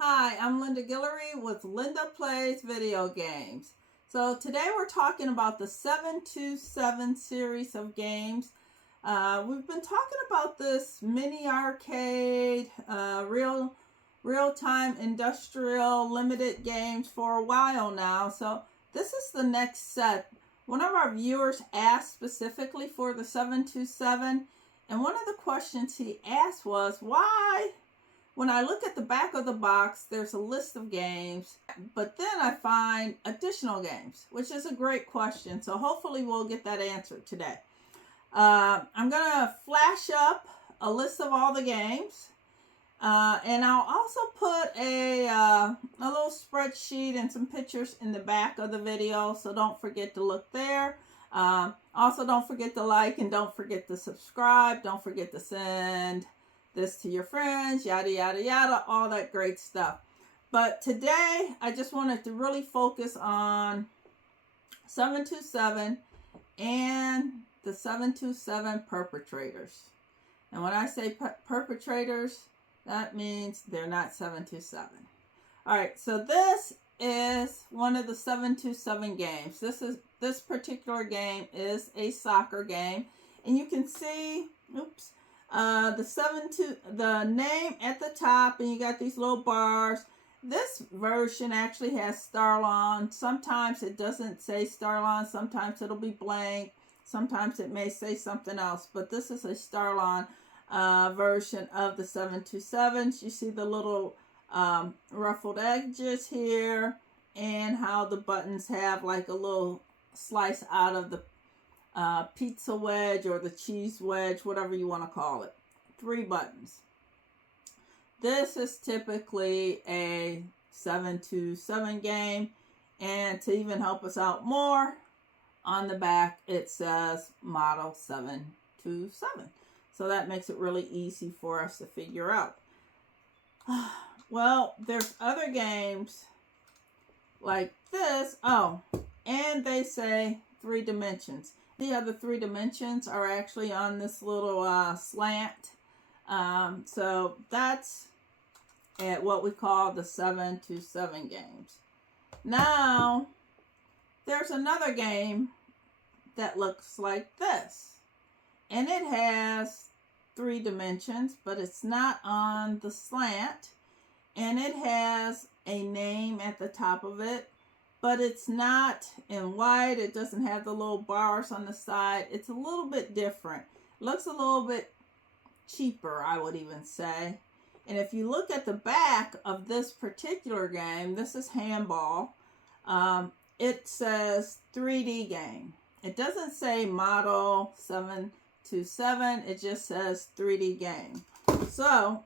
Hi, I'm Linda Guillory with Linda Plays Video Games. So today we're talking about the 727 series of games. We've been talking about this mini arcade, real-time industrial limited games for a while now. So this is the next set. One of our viewers asked specifically for the 727, and one of the questions he asked was, why, when I look at the back of the box, there's a list of games, but then I find additional games, which is a great question. So hopefully we'll get that answered today. I'm going to flash up a list of all the games. And I'll also put a little spreadsheet and some pictures in the back of the video, so don't forget to look there. Also, don't forget to like and don't forget to subscribe. Don't forget to send this to your friends, yada, yada, yada, all that great stuff. But today, I just wanted to really focus on 727 and the 727 perpetrators. And when I say perpetrators, that means they're not 727. All right, so this is one of the 727 games. This particular game is a soccer game, and you can see, the name at the top, and you got these little bars. This version actually has Starlon. Sometimes it doesn't say Starlon. Sometimes it'll be blank. Sometimes it may say something else. But this is a Starlon version of the 727s. You see the little ruffled edges here, and how the buttons have like a little slice out of the pizza wedge or the cheese wedge, whatever you want to call it. 3 buttons. This is typically a 727 game, and to even help us out more, on the back it says model 727. So that makes it really easy for us to figure out. Well, there's other games like this. Oh, and they say 3 dimensions. The other 3 dimensions are actually on this little slant. So that's what we call the 727 games. Now, there's another game that looks like this. And it has 3 dimensions, but it's not on the slant. And it has a name at the top of it, but it's not in white. It doesn't have the little bars on the side. It's a little bit different. It looks a little bit cheaper, I would even say. And if you look at the back of this particular game, this is handball. It says 3D game. It doesn't say model 727. It just says 3D game. So,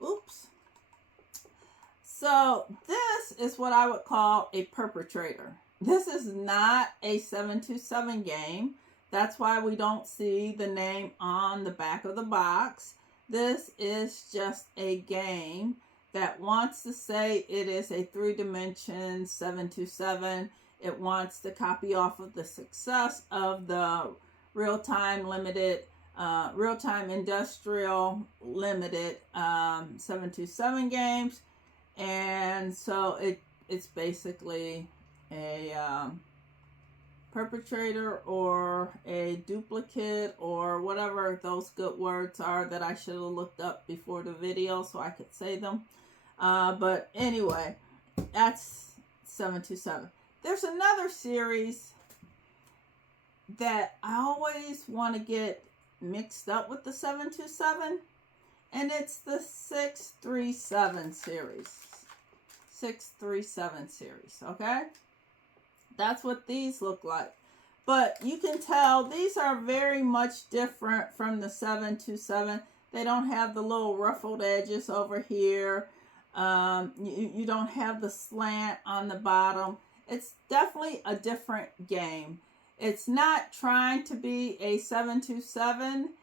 So this is what I would call a perpetrator. This is not a 727 game. That's why we don't see the name on the back of the box. This is just a game that wants to say it is a 3-dimension 727. It wants to copy off of the success of the real-time industrial limited 727 games. And so it's basically a perpetrator or a duplicate or whatever those good words are that I should have looked up before the video so I could say them. But anyway, that's 727. There's another series that I always want to get mixed up with the 727. And it's the 637 series. 637 series, okay? That's what these look like. But you can tell these are very much different from the 727. They don't have the little ruffled edges over here. You don't have the slant on the bottom. It's definitely a different game. It's not trying to be a 727.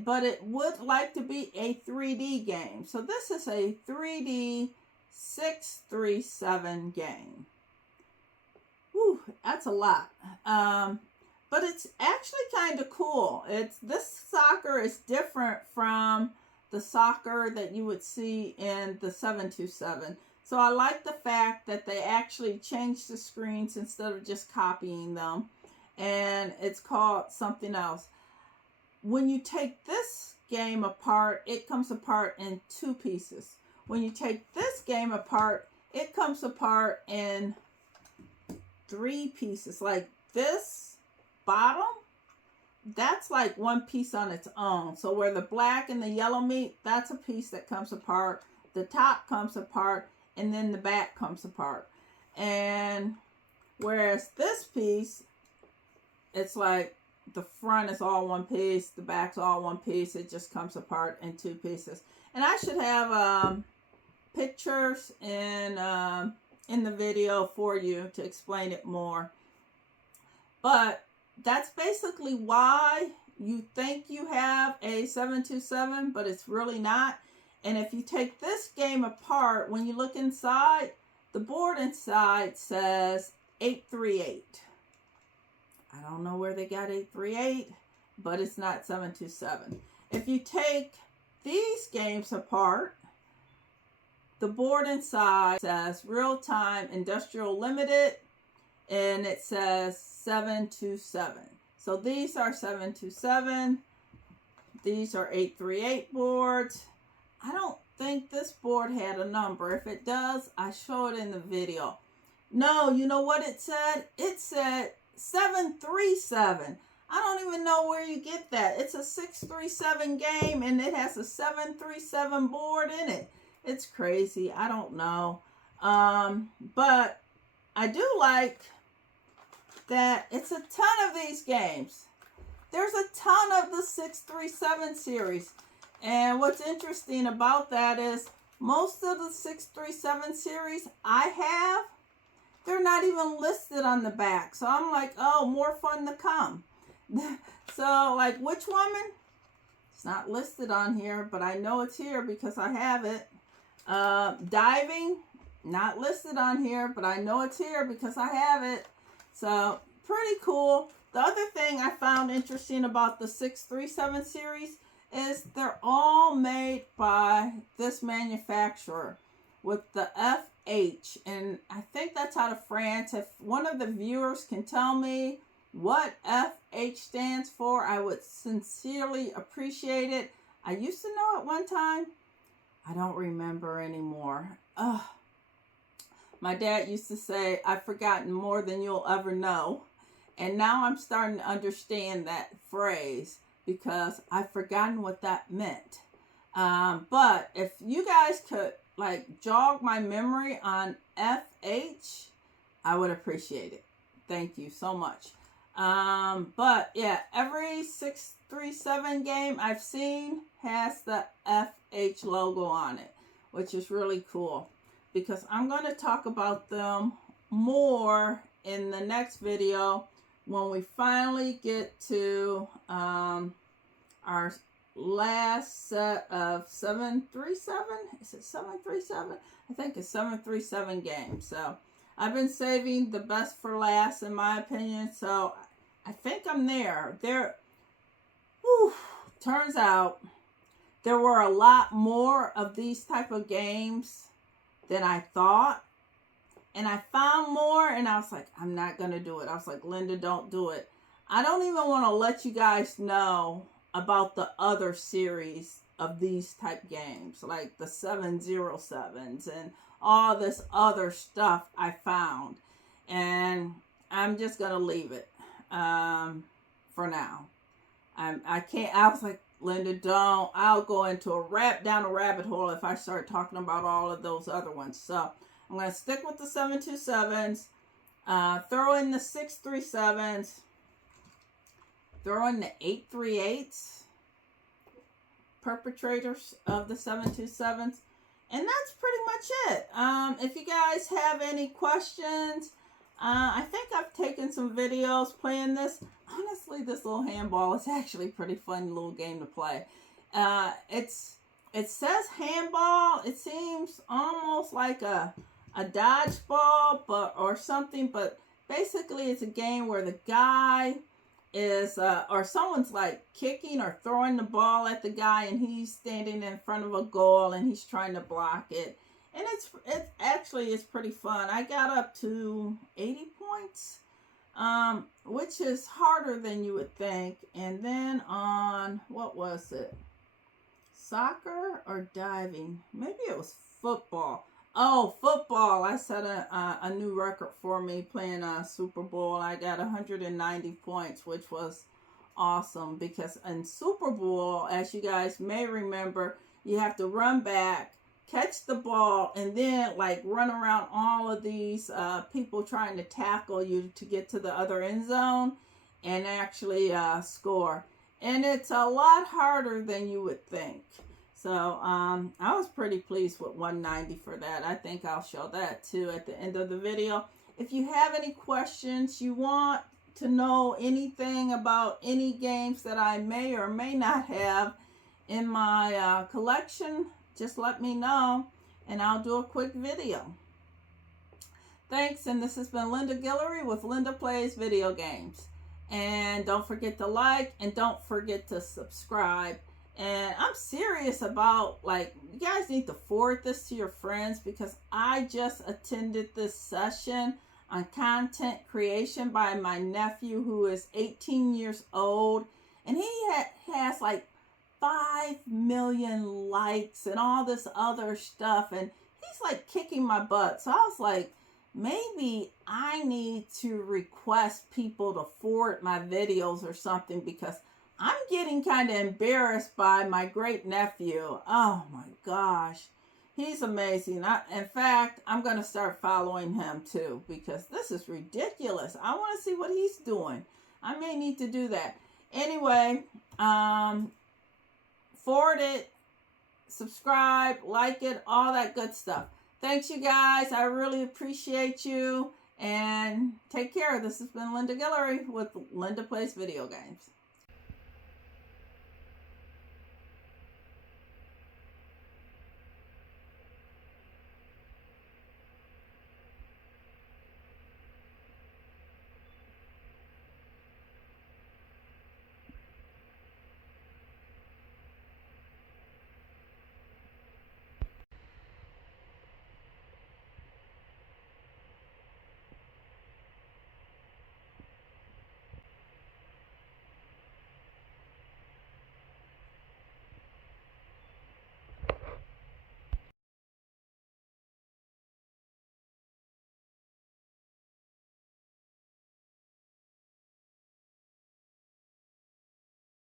But it would like to be a 3D game. So this is a 3D 637 game. Whew, that's a lot. But it's actually kind of cool. This soccer is different from the soccer that you would see in the 727. So I like the fact that they actually changed the screens instead of just copying them. And it's called something else. When you take this game apart, it comes apart in 2 pieces. When you take this game apart, it comes apart in 3 pieces. Like this bottom, that's like 1 piece on its own. So where the black and the yellow meet, that's a piece that comes apart. The top comes apart, and then the back comes apart. And whereas this piece, it's like the front is all 1 piece, the back's all 1 piece. It just comes apart in 2 pieces. And I should have pictures in the video for you to explain it more. But that's basically why you think you have a 727, but it's really not. And if you take this game apart, when you look inside, the board inside says 838. I don't know where they got 838, but it's not 727. If you take these games apart, the board inside says Real-Time Industrial Limited, and it says 727. So these are 727. These are 838 boards. I don't think this board had a number. If it does, I show it in the video. No, you know what it said? It said 737. I don't even know where you get that. It's a 637 game, and it has a 737 board in it. It's crazy. I don't know. But I do like that it's a ton of these games. There's a ton of the 637 series. And what's interesting about that is most of the 637 series I have, they're not even listed on the back. So I'm like, oh, more fun to come. So like Witch Woman, it's not listed on here, but I know it's here because I have it. Diving, not listed on here, but I know it's here because I have it. So pretty cool. The other thing I found interesting about the 637 series is they're all made by this manufacturer with the FH, and I think that's out of France. If one of the viewers can tell me what FH stands for, I would sincerely appreciate it. I used to know at one time. I don't remember anymore. Ugh. My dad used to say, I've forgotten more than you'll ever know. And now I'm starting to understand that phrase because I've forgotten what that meant. But if you guys could like jog my memory on FH, I would appreciate it. Thank you so much. But yeah, every 637 game I've seen has the FH logo on it, which is really cool because I'm going to talk about them more in the next video when we finally get to our last set of 737. Is it 737? I think it's 737 games. So I've been saving the best for last, in my opinion. So I think I'm there. Turns out there were a lot more of these type of games than I thought. And I found more, and I was like, I'm not going to do it. I was like, Linda, don't do it. I don't even want to let you guys know about the other series of these type games, like the 707s and all this other stuff I found. And I'm just going to leave it for now. I can't. I was like, Linda, don't. I'll go into down a rabbit hole if I start talking about all of those other ones. So I'm going to stick with the 727s, throw in the 637s, throw in the 838s, perpetrators of the 727s, and that's pretty much it. If you guys have any questions, I think I've taken some videos playing this. Honestly, this little handball is actually a pretty fun little game to play. It says handball. It seems almost like a dodgeball or something, but basically it's a game where the guy is, or someone's like kicking or throwing the ball at the guy, and he's standing in front of a goal and he's trying to block it. And it's actually is pretty fun. I got up to 80 points, which is harder than you would think. And then on, what was it? Soccer or diving? Maybe it was football. Oh, football. I set a new record for me playing Super Bowl. I got 190 points, which was awesome because in Super Bowl, as you guys may remember, you have to run back, catch the ball, and then like run around all of these people trying to tackle you to get to the other end zone and actually score. And it's a lot harder than you would think. So I was pretty pleased with 190 for that. I think I'll show that too at the end of the video. If you have any questions, you want to know anything about any games that I may or may not have in my collection, just let me know and I'll do a quick video. Thanks, and this has been Linda Guillory with Linda Plays Video Games. And don't forget to like and don't forget to subscribe. And I'm serious about, like, you guys need to forward this to your friends because I just attended this session on content creation by my nephew who is 18 years old. And he has like 5 million likes and all this other stuff. And he's like kicking my butt. So I was like, maybe I need to request people to forward my videos or something because I'm getting kind of embarrassed by my great nephew. Oh my gosh. He's amazing. In fact, I'm going to start following him too because this is ridiculous. I want to see what he's doing. I may need to do that. Anyway, forward it, subscribe, like it, all that good stuff. Thanks, you guys. I really appreciate you. And take care. This has been Linda Guillory with Linda Plays Video Games.